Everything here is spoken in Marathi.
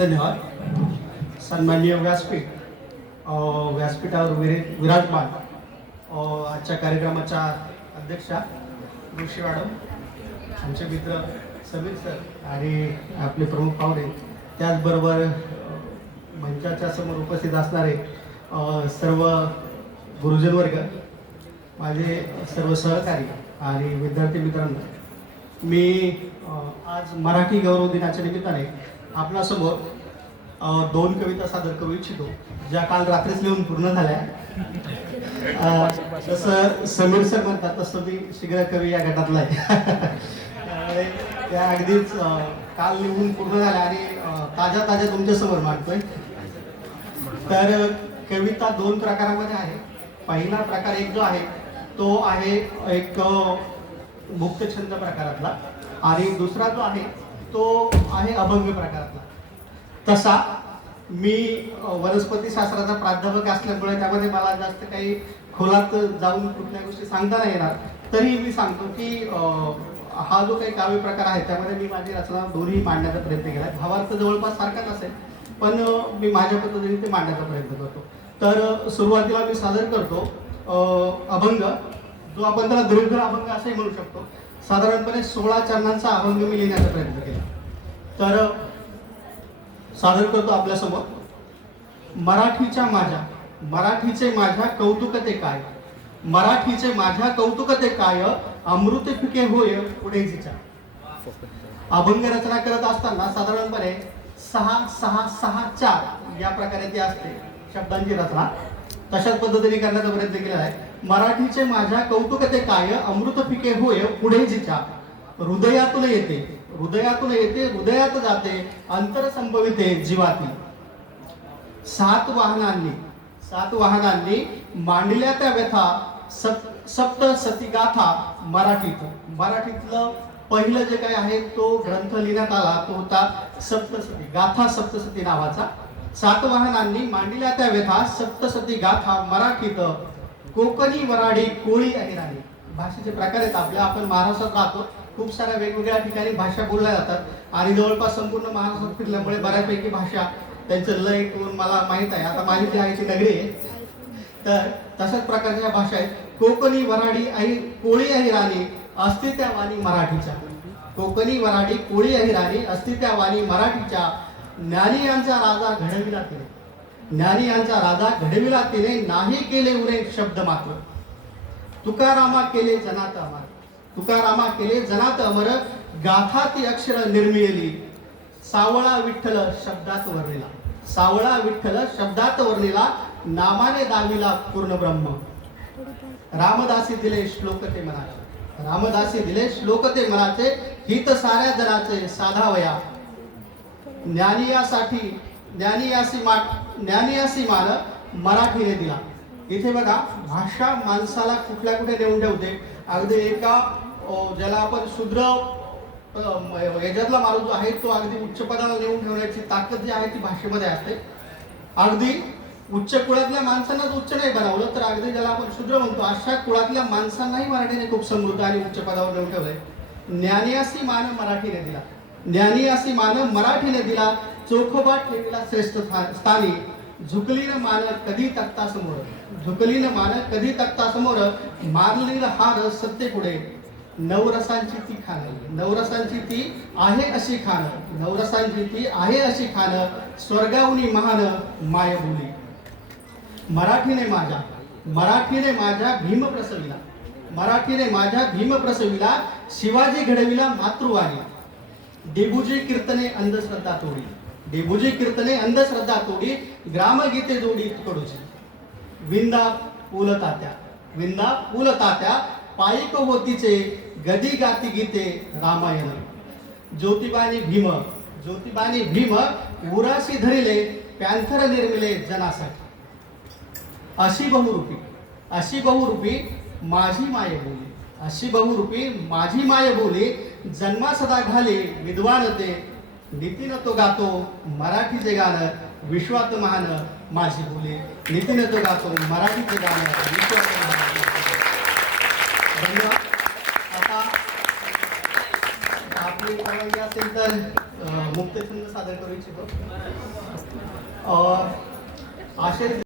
धन्यवाद. सन्माननीय व्यासपीठ व्यासपीठावर विरे विराजमान आजच्या कार्यक्रमाच्या अध्यक्षा ऋषी मॅडम आमचे मित्र समीर सर आणि आपले प्रमुख पाहुणे त्याचबरोबर मंचाच्या समोर उपस्थित असणारे सर्व गुरुजन वर्ग माझे सर्व सहकारी आणि विद्यार्थी मित्रांनो मी आज मराठी गौरव दिनाच्या निमित्ताने आपणासमोर दोन कविता सादर करू इच्छितो ज्या काल रात्रीच लिहून पूर्ण झाल्या. तसं जसं समीर सर म्हणतात तसं मी शीघ्र कवी या गटातला आहे त्या अगदीच काल लिहून पूर्ण झाल्या आणि ताज्या ताज्या तुमच्यासमोर मांडतोय. तर कविता दोन प्रकारामध्ये आहे. पहिला प्रकार एक जो आहे तो आहे एक मुक्त छंद प्रकारातला. आणि दुसरा जो आहे तो आहे अभंग प्रकारातला तसा मी वनस्पती शास्त्राचा प्राध्यापक असल्यामुळे त्यामध्ये मला जास्त काही खोलात जाऊन कुठल्या गोष्टी सांगता नाही येणार. तरी मी सांगतो की हा जो काही काव्य प्रकार आहे त्यामध्ये मी माझी रचना दोन्ही मांडण्याचा प्रयत्न केला भावार्थ जवळपास सारखाच असेल पण मी माझ्या पद्धतीने ते मांडण्याचा प्रयत्न करतो. तर सुरुवातीला मी सादर करतो अभंग जो आपण त्याला दरिद्र अभंग असंही म्हणू शकतो. साधारणपणे सोळा चरणांचा अभंग मी लिहिण्याचा प्रयत्न केला. तर सादर करतो आपल्यासमोर. मराठीच्या माझ्या मराठीचे माझ्या कौतुक ते काय? मराठीचे माझ्या कौतुक ते काय? अमृत फिके होय पुढे जिच्या अभंग रचना करत असताना साधारणपणे सहा सहा सहा चार या प्रकारे ती असते. शब्दांची रचना. तशाच पद्धतीने करण्याचा प्रयत्न केला आहे. मराठीचे माझ्या कौतुक ते काय? अमृत पिके होय पुढे जिच्या हृदयातून येते हृदयातून येते हृदयात जाते अंतर संभविते जीवाती. सात वाहनांनी सात वाहनांनी मांडल्या त्या व्यथा सप सप्त सती गाथा मराठीत. मराठीतलं पहिलं जे काही आहे तो ग्रंथ लिहिण्यात आला तो होता सप्तसती गाथा सप्तसती नावाचा. सातवाहनांनी मांडल्या त्या व्यथा सप्तसती गाथा मराठीत कोकणी वराडी कोळी आणि राणी. भाषेचे प्रकार आहेत आपल्या आपण महाराष्ट्रात राहतो. खूप साऱ्या वेगवेगळ्या ठिकाणी भाषा बोलल्या जातात. आणि जवळपास संपूर्ण महाराष्ट्रात फिरल्यामुळे बऱ्यापैकी भाषा त्यांचं लय कोण मला माहीत आहे. आता माझी जी आहे ती नगरी आहे तर तशाच प्रकारच्या भाषा आहेत कोकणी वराडी आई कोळी आणि राणी अस्तित्ववाणी मराठीच्या. कोकणी वराडी कोळी आणि राणी अस्तित्ववाणी त्या वाणी मराठीच्या ज्ञानी यांचा राजा घडविला तिने. ज्ञानी यांचा राजा घडविला तिने नाही केले उरे शब्द मात्र. तुकारामा केले जनात अमर. तुकारामा केले जनात अमर गाथा ती अक्षर निर्मिली सावळा विठ्ठल शब्दात वर्णिला. सावळा विठ्ठल शब्दात वर्णिला नामाने दाविला पूर्ण ब्रह्म. रामदासी दिले श्लोक ते मनाचे. रामदासी दिले श्लोक ते मनाचे हित साऱ्या जनाचे ज्ञानियासाठी ज्ञानियासी मा ज्ञानियासी मान मराठीने दिला. इथे बघा भाषा माणसाला कुठल्या कुठे नेऊन ठेवते? अगदी एका ज्याला आपण शूद्र याच्यातला माणूस जो आहे तो अगदी उच्च पदाला नेऊन ठेवण्याची ताकद जी आहे ती भाषेमध्ये असते. अगदी उच्च कुळातल्या माणसांनाच उच्च नाही बनवलं तर अगदी ज्याला आपण शूद्र म्हणतो अशा कुळातल्या माणसांनाही मराठीने खूप समृद्ध आणि उच्च पदावर नेऊन ठेवलंय. ज्ञानियासी मान मराठीने दिला. ज्ञानी असे मान मराठीने दिला चोखोबा ठेवला श्रेष्ठ स्थानी. झुकलीन मान कधी तक्ता समोर? झुकलीन मान कधी तक्ता समोर? मारलीन हार सत्य पुढे. नवरसांची ती खाणं. नवरसांची ती आहे अशी खाणं. नवरसांची ती आहे अशी खाणं. स्वर्गावनी महान मायभूमी मराठीने माझ्या. मराठीने माझ्या भीम प्रसविला. मराठीने माझ्या भीम प्रसविला. शिवाजी घडविला मातृवाणी डेबुजे कीर्तने अंधश्रद्धा तोडी. डेबुजे कीर्तने अंधश्रद्धा तोडी ग्रामगीते जोडी कडूची विंदा पुल तात्या विंदा पुल तात्या पायिक होतीचे गदी गाती गीते रामायण. ज्योतिबानी भीम. ज्योतिबानी भीम उराशी धरिले पॅन्थर निर्मिले जनासाठी. अशी बहुरूपी अशी बहुरूपी माझी माय बोली अशी बहुरूपी माझी माय बोली जन्मा सदा घाले विद्वान ते नितीन तो गातो मराठीचे गाणं विश्वात महान माझी बोली. नितीन तो गातो मराठीचे गाणं विश्वात महान धन्यवाद. आता आपली परवानगी असेल तर मुक्त मुक्तछंद सादर करू इच्छितो. अ, आशय